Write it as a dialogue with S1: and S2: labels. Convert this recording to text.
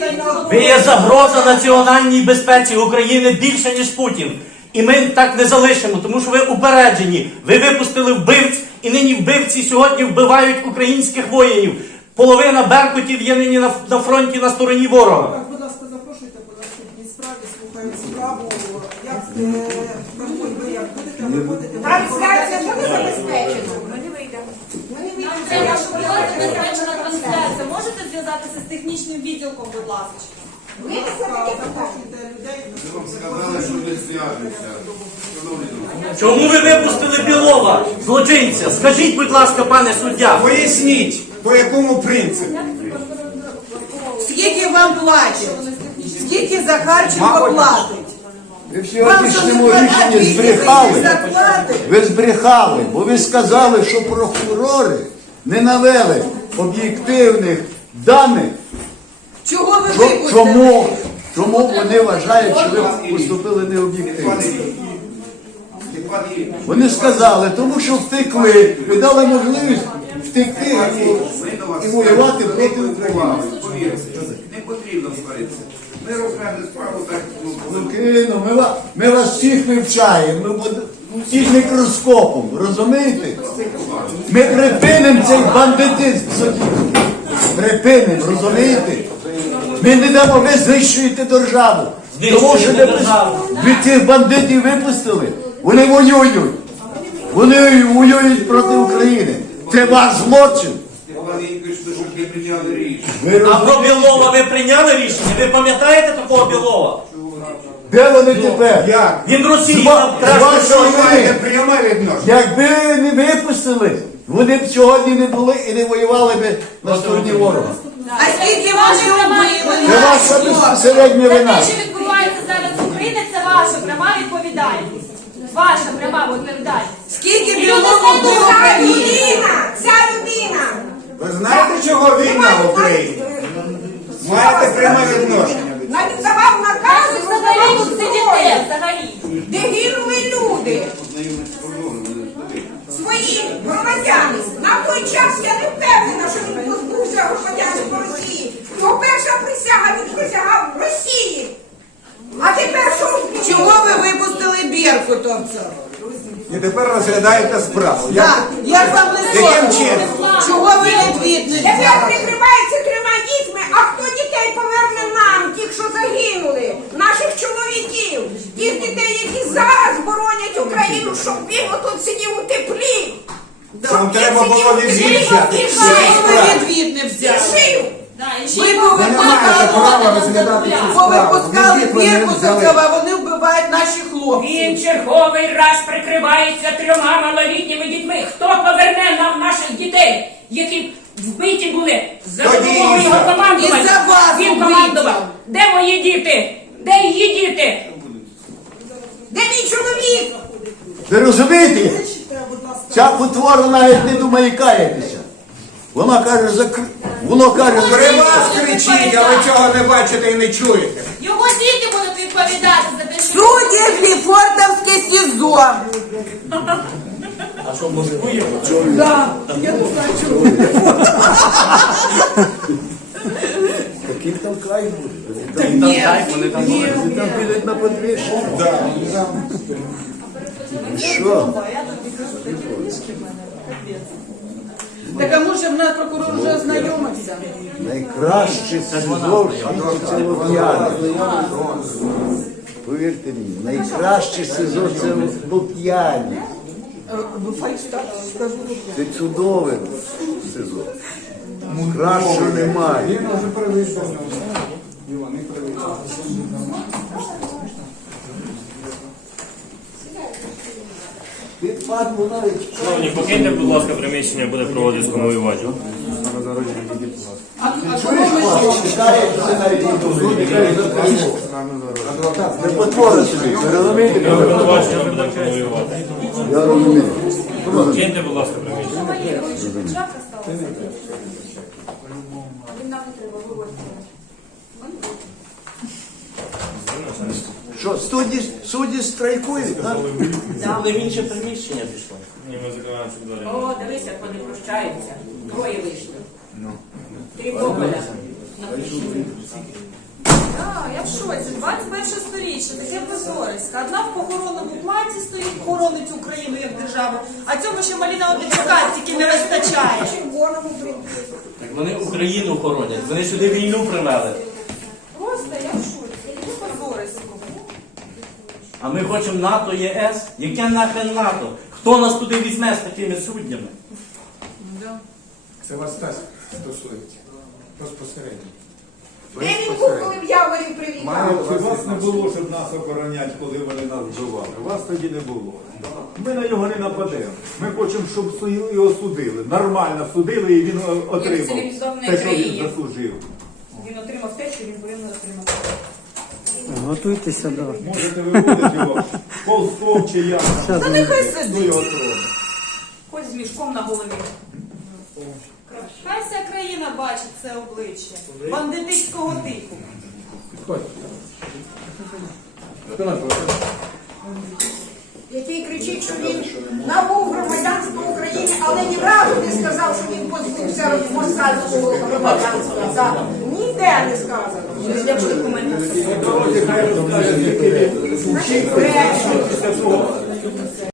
S1: Ви є загроза національній безпеці України більше, ніж Путін. І ми так не залишимо, тому що ви упереджені. Ви випустили вбивць, і нині вбивці сьогодні вбивають українських воїнів. Половина беркутів є нині на фронті на стороні ворога.
S2: Так, будь ласка, запрошуйте по наступній справі, слухаємо справу. Як ви як будете виходити?
S3: Трансляція буде забезпечена? Ми не вийдемо.
S4: Трансляція. Можете зв'язатися з технічним відділком, будь ласка?
S2: Запрошуйте людей.
S5: Сказали, що не зв'яжуться.
S1: Чому ви випустили Білова, злочинця? Скажіть, будь ласка, пане суддя.
S6: Поясніть, по якому принципу?
S2: Скільки вам платять? Скільки Захарченко платить?
S7: Ви в сьогоднішньому рішенні збрехали. Ви збрехали, бо ви сказали, що прокурори не навели об'єктивних даних.
S2: Чого ви випустили?
S7: Чому вони вважають, що ви поступили необ'єктивно? Вони сказали, тому що втекли, ви дали можливість втекти і воювати проти України.
S5: Повірте, не потрібно сваритися. Ми розглянули справу так.
S7: Ми вас всіх вивчаємо, ми всіх мікроскопом, розумієте? Ми припинимо цей бандитизм в суді. Припинимо, розумієте? Ми не дамо, ви знищуєте державу. Тому що ви цих бандитів випустили, вони воюють. Вони воюють проти України. Це ваш злочин.
S5: Вони кажуть, що не прийняли рішення.
S1: А про Білова ви прийняли рішення? Ви пам'ятаєте такого Білова?
S7: Де вони тепер?
S6: Як?
S1: Він Росії
S7: З
S1: красти.
S7: вашої
S6: Ви маєте
S7: вини.
S6: пряме відношення.
S7: Якби не випустили, вони б сьогодні не були і не воювали б на стороні ворога.
S2: А скільки ваші вбили?
S7: Це ваша безпосередня
S4: Те,
S7: вина.
S4: що відбувається зараз в Україні, це ваша пряма відповідальність. Ваша пряма відповідальність.
S2: Скільки білого було в Україні?
S3: Ця людина!
S6: Ви знаєте, чого війна в Україні? Маєте пряме відношення.
S3: Навіть давав накази,
S4: Взагалі тут сидіте, взагалі.
S3: де гинули люди, свої громадяни. На той час я не впевнена, що він позбувся громадянства Росії. Його перша присяга, він присягав в Росії. А тепер що?
S2: Чого ви випустили беркутовця?
S6: І тепер розглядаєте справу.
S2: Так, як вам не
S6: Яким
S2: соромно?
S6: чином?
S2: Чого ви відвід не
S3: Тепер
S2: взяли?
S3: прикривається 3 дітьми, а хто дітей поверне нам, тих, що загинули, наших чоловіків, тих дітей, які зараз боронять Україну, щоб він отут сидів у теплі.
S6: Вам треба було від'їжджати.
S2: Чого ви відвід не взяли?
S3: Жив.
S2: Ви
S6: Ви не маєте права розглядати цю справу.
S2: повипускали
S6: Відвід ви не взяли.
S2: беркутовця, а вони вбивають наші хлопці.
S8: Він черговий раз прикривається 3 малолітніми дітьми. Хто поверне нам наших дітей, які вбиті були за
S6: Тоді
S8: допомогою
S6: і
S8: його
S6: за.
S8: командування?
S2: І за вас
S8: Він
S2: вбиті.
S8: командував. Де мої діти? Де її діти?
S3: Де мій чоловік?
S7: Ви розумієте? Ця потвора навіть не думає каятися. Вона каже, воно каже,
S6: При вас кричить, а ви цього не бачите і не чуєте.
S4: Його діти будуть відповідати за те, що...
S2: Судді Кліфортовське СІЗО.
S1: А що, Москву є?
S2: Да, я не знаю, чому.
S7: такий там край буде.
S2: Ні,
S7: Вони там підуть на подвір'я. Що?
S2: Так а може в нас прокурор вже ознайомився?
S7: Найкраще СИЗО в світі це Лук'яни. Повірте мені, найкраще СИЗО це Лук'яни.
S2: Скажу.
S7: Це чудове СИЗО. Краще немає.
S9: Шановні, покиньте, будь ласка, приміщення, буде проводитись конвоювання.
S7: Не потвори собі, ви розумієте?
S9: Обвинувачення буде конвоювати.
S7: Я розумію.
S9: Покиньте, будь ласка, приміщення.
S4: Він нам не треба вивозити.
S7: Що, судді страйкують, так?
S1: Це буде в інше приміщення пішло.
S9: Ні, ми закриваємо ці двері.
S8: О, дивися, як вони прощаються. Двоє вийшли. 3 Гоголя.
S4: в шоці. 21 сторіччя, таке позорисько. Одна в похоронному платі стоїть, хоронить Україну як державу, а цьому ще Маліна Одичука тільки не вистачає.
S2: Червоному принципі.
S1: Так вони Україну хоронять, вони сюди війну привели.
S4: Просто я в шоці. Таке позорисько.
S1: А ми хочемо НАТО, ЄС. Яке нахрен НАТО? Хто нас туди візьме з такими суддями?
S6: Це вас так стосується. Безпосередньо.
S3: Де він був, коли в Яворі привітав?
S10: Вас не було, щоб нас обороняти, коли вони нас вбивали. Вас тоді не було. Ми на нього не нападемо. Ми хочемо, щоб його судили. Нормально судили і він отримав
S8: цивілізованій
S10: те, що він
S8: країні.
S10: заслужив.
S8: Він отримав те, що він повинен отримати.
S11: Готуйтеся до.
S10: Можете виводити його ползком чи як.
S4: Та нехай
S10: До
S4: сидить.
S10: його трону.
S8: Хоч з мішком на голові.
S4: Хай вся країна бачить це обличчя. Бандитського типу.
S3: Який кричить, що він набув громадянство України, але ні разу не сказав, що він позбувся москальського громадянства. Так, ніде не сказано.
S8: Якщо документи.
S10: Дорозі хай розкаже, який він.
S3: Значить, бреше.